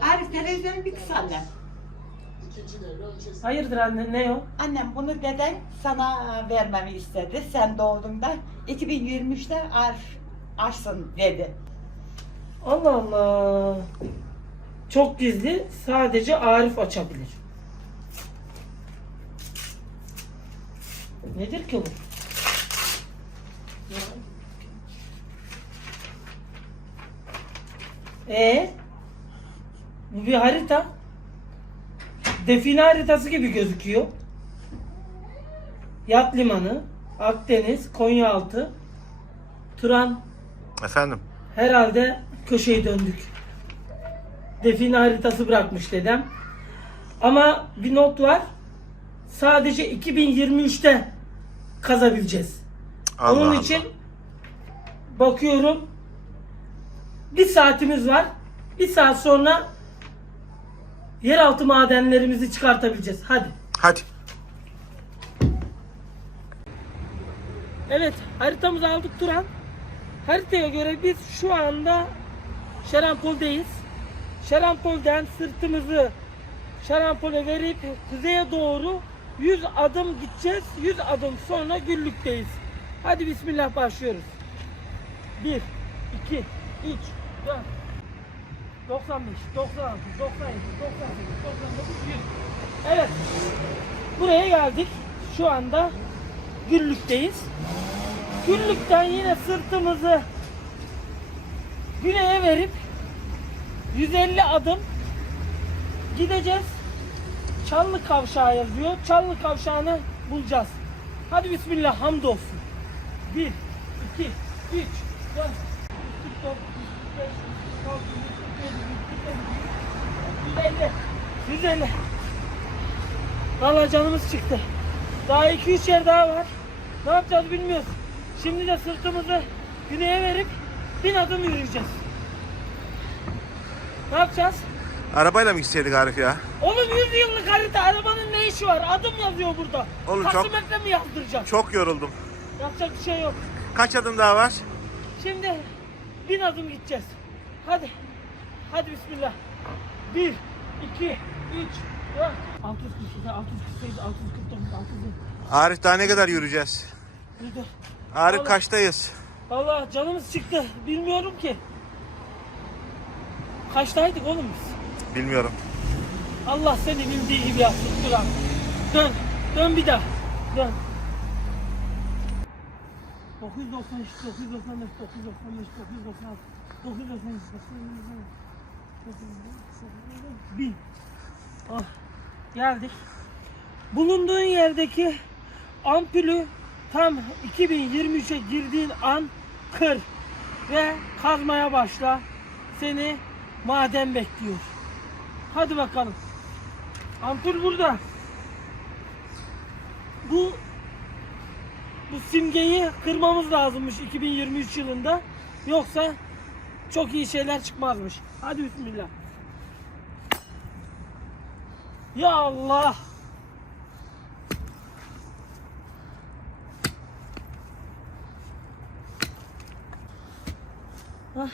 Arif televizyonu bir kıs annem. Hayırdır anne ne o? Annem bunu deden sana vermemi istedi. Sen doğduğunda 2023'te Arif açsın dedi. Allah Allah. Çok gizli sadece Arif açabilir. Nedir ki bu? E bu bir harita. Define haritası gibi gözüküyor. Yat limanı, Akdeniz, Konyaaltı, Turan, Efendim? Herhalde köşeyi döndük. Define haritası bırakmış dedem. Ama bir not var. Sadece 2023'te kazabileceğiz. Allah Onun Allah. için bakıyorum. Bir saatimiz var. Bir saat sonra yeraltı madenlerimizi çıkartabileceğiz. Hadi. Hadi. Evet haritamızı aldık Turan. Haritaya göre biz şu anda Şerampol'deyiz. Şerampol'den sırtımızı Şerampol'e verip kuzeye doğru 100 adım gideceğiz. 100 adım sonra Güllük'teyiz. Hadi bismillah başlıyoruz. 1, 2, 3, 4, 95, 96, 97, 98, 99, 100. Evet. Buraya geldik. Şu anda Güllük'teyiz. Güllük'ten yine sırtımızı güneye verip 150 adım gideceğiz. Çallı kavşağı yazıyor. Çallı kavşağını bulacağız. Hadi bismillah hamdolsun. 1, 2, 3, 4, 144, 145, 150, 150. Valla canımız çıktı. Daha 2-3 yer daha var. Ne yapacağız bilmiyoruz. Şimdi de sırtımızı güneye verip bin adım yürüyeceğiz. Ne yapacağız? Arabayla mı gitseydik Arif ya? Oğlum 100 yıllık harita arabanın ne işi var? Adım yazıyor burada. Oğlum çok- Taksimetre mi yazdıracağız? Çok yoruldum. Yapacak bir şey yok. Kaç adım daha var? Şimdi bin adım gideceğiz. Hadi. Hadi bismillah. 1, 2, 3, 4, 647, 648, 649, 650. Arif daha ne kadar yürüyeceğiz? Dur, dur. Arif Oğlum. kaçtayız? Valla canımız çıktı. Bilmiyorum ki. Kaçtaydık oğlum biz? Bilmiyorum. Allah seni bildiği gibi yapsın. Dur abi. Dön. Dön bir daha. Dön. 993, 994, 995, 996, 993, 997, 1000. Ah, geldik. Bulunduğun yerdeki ampulü tam 2023'e girdiğin an kır ve kazmaya başla. Seni maden bekliyor. Hadi bakalım. Ampul burada. Bu bu simgeyi kırmamız lazımmış 2023 yılında. Yoksa çok iyi şeyler çıkmazmış. Hadi bismillah. Ya Allah. Ah.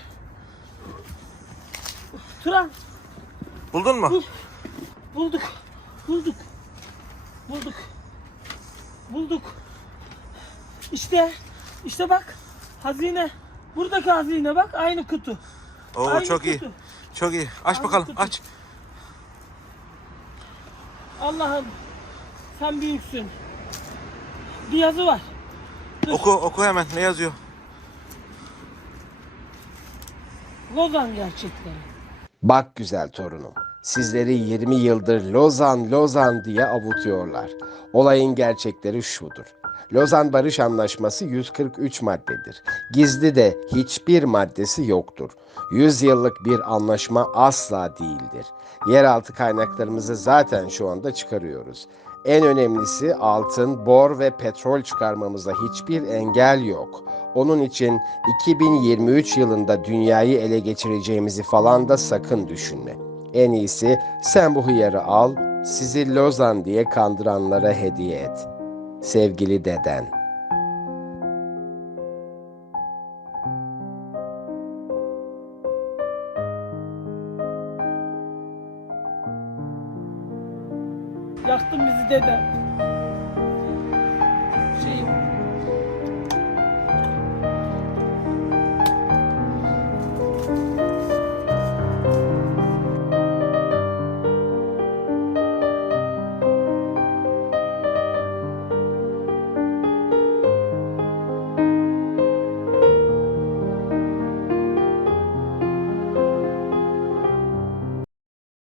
Turan Buldun mu? Bul. Bulduk. Bulduk. Bulduk. Bulduk. İşte. işte bak. Hazine. Buradaki hazine bak. Aynı kutu. Oo Aynı çok iyi. kutu. Çok iyi. Aç Aynı bakalım. kutu. Aç. Allah'ım. Sen büyüksün. Bir yazı var. Dur. Oku oku hemen. Ne yazıyor? Lozan gerçekleri. Bak güzel torunum, sizleri 20 yıldır Lozan Lozan diye avutuyorlar. Olayın gerçekleri şudur. Lozan Barış Anlaşması 143 maddedir. Gizli de hiçbir maddesi yoktur. 100 yıllık bir anlaşma asla değildir. Yeraltı kaynaklarımızı zaten şu anda çıkarıyoruz. En önemlisi altın, bor ve petrol çıkarmamıza hiçbir engel yok. Onun için 2023 yılında dünyayı ele geçireceğimizi falan da sakın düşünme. En iyisi sen bu hıyarı al, sizi Lozan diye kandıranlara hediye et sevgili deden. Yaktın bizi dede. Şey,